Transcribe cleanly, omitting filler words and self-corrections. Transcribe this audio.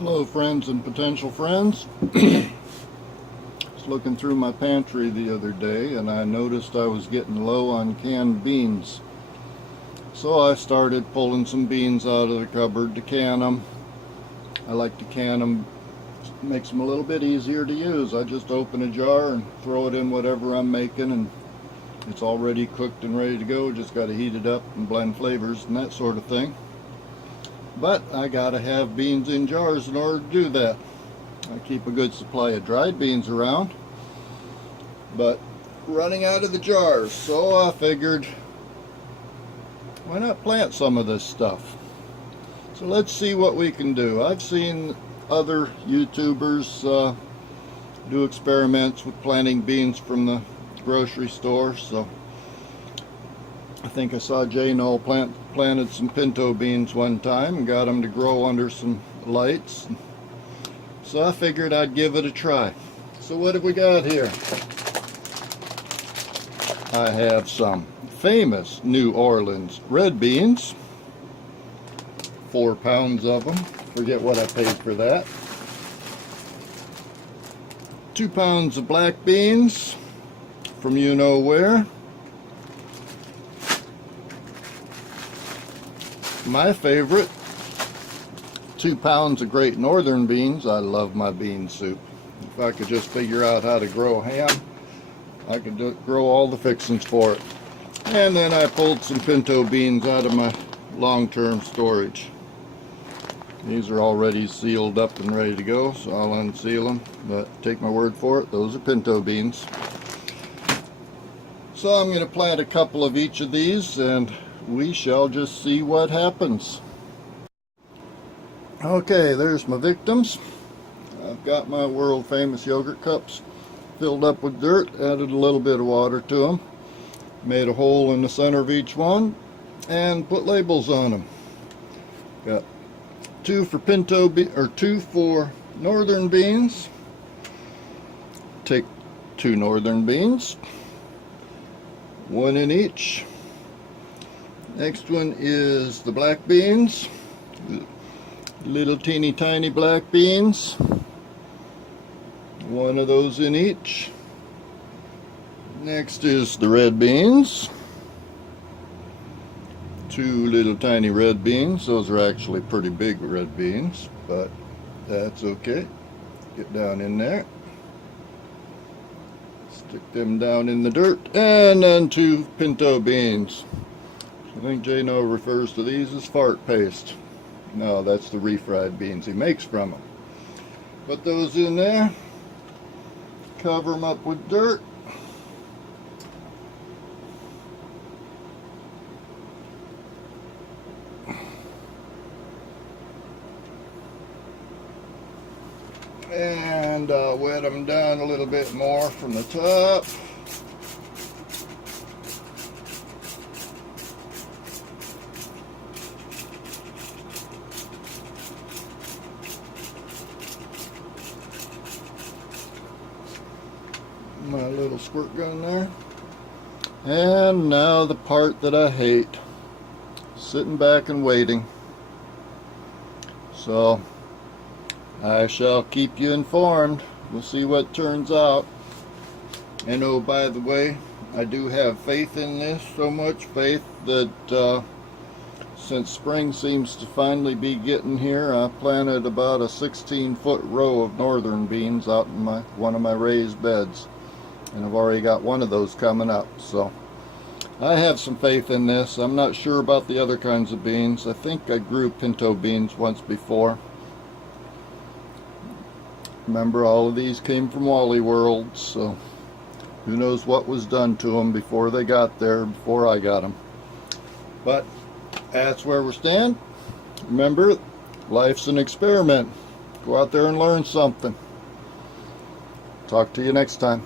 Hello friends and potential friends. I was looking through my pantry the other day and I noticed I was getting low on canned beans. So I started pulling some beans out of the cupboard to can them. I like to can them, it makes them a little bit easier to use. I just open a jar and throw it in whatever I'm making and it's already cooked and ready to go. Just got to heat it up and blend flavors and that sort of thing. But I gotta have beans in jars in order to do that. I keep a good supply of dried beans around, but running out of the jars, so I figured why not plant some of this stuff. So let's see what we can do. I've seen other YouTubers do experiments with planting beans from the grocery store, so I think I saw planted some pinto beans one time and got them to grow under some lights. So I figured I'd give it a try. So what have we got here? I have some famous New Orleans red beans. 4 pounds of them. Forget what I paid for that. 2 pounds of black beans from you know where. My favorite, 2 pounds of Great Northern beans. I love my bean soup. If I could just figure out how to grow ham, I could grow all the fixings for it. And then I pulled some pinto beans out of my long-term storage. These are already sealed up and ready to go, so I'll unseal them. But take my word for it, those are pinto beans. So I'm going to plant a couple of each of these and we shall just see what happens. Okay, there's my victims. I've got my world famous yogurt cups filled up with dirt, added a little bit of water to them, made a hole in the center of each one, and put labels on them. Got 2 for northern beans. Take 2 northern beans, 1 in each. Next one is the black beans, little teeny tiny black beans, 1 of those in each. Next is the red beans, 2 little tiny red beans. Those are actually pretty big red beans, but that's okay. Get down in there, stick them down in the dirt, and then 2 pinto beans. I think J-No refers to these as fart paste. No, that's the refried beans he makes from them. Put those in there, cover them up with dirt. And wet them down a little bit more from the top. My little squirt gun there. And now the part that I hate, sitting back and waiting. So I shall keep you informed. We'll see what turns out. And oh, by the way, I do have faith in this, so much faith that since spring seems to finally be getting here, I planted about a 16-foot row of northern beans out in one of my raised beds. And I've already got 1 of those coming up, so I have some faith in this. I'm not sure about the other kinds of beans. I think I grew pinto beans once before. Remember, all of these came from Wally World, so who knows what was done to them before they got there, before I got them. But that's where we stand. Remember, life's an experiment. Go out there and learn something. Talk to you next time.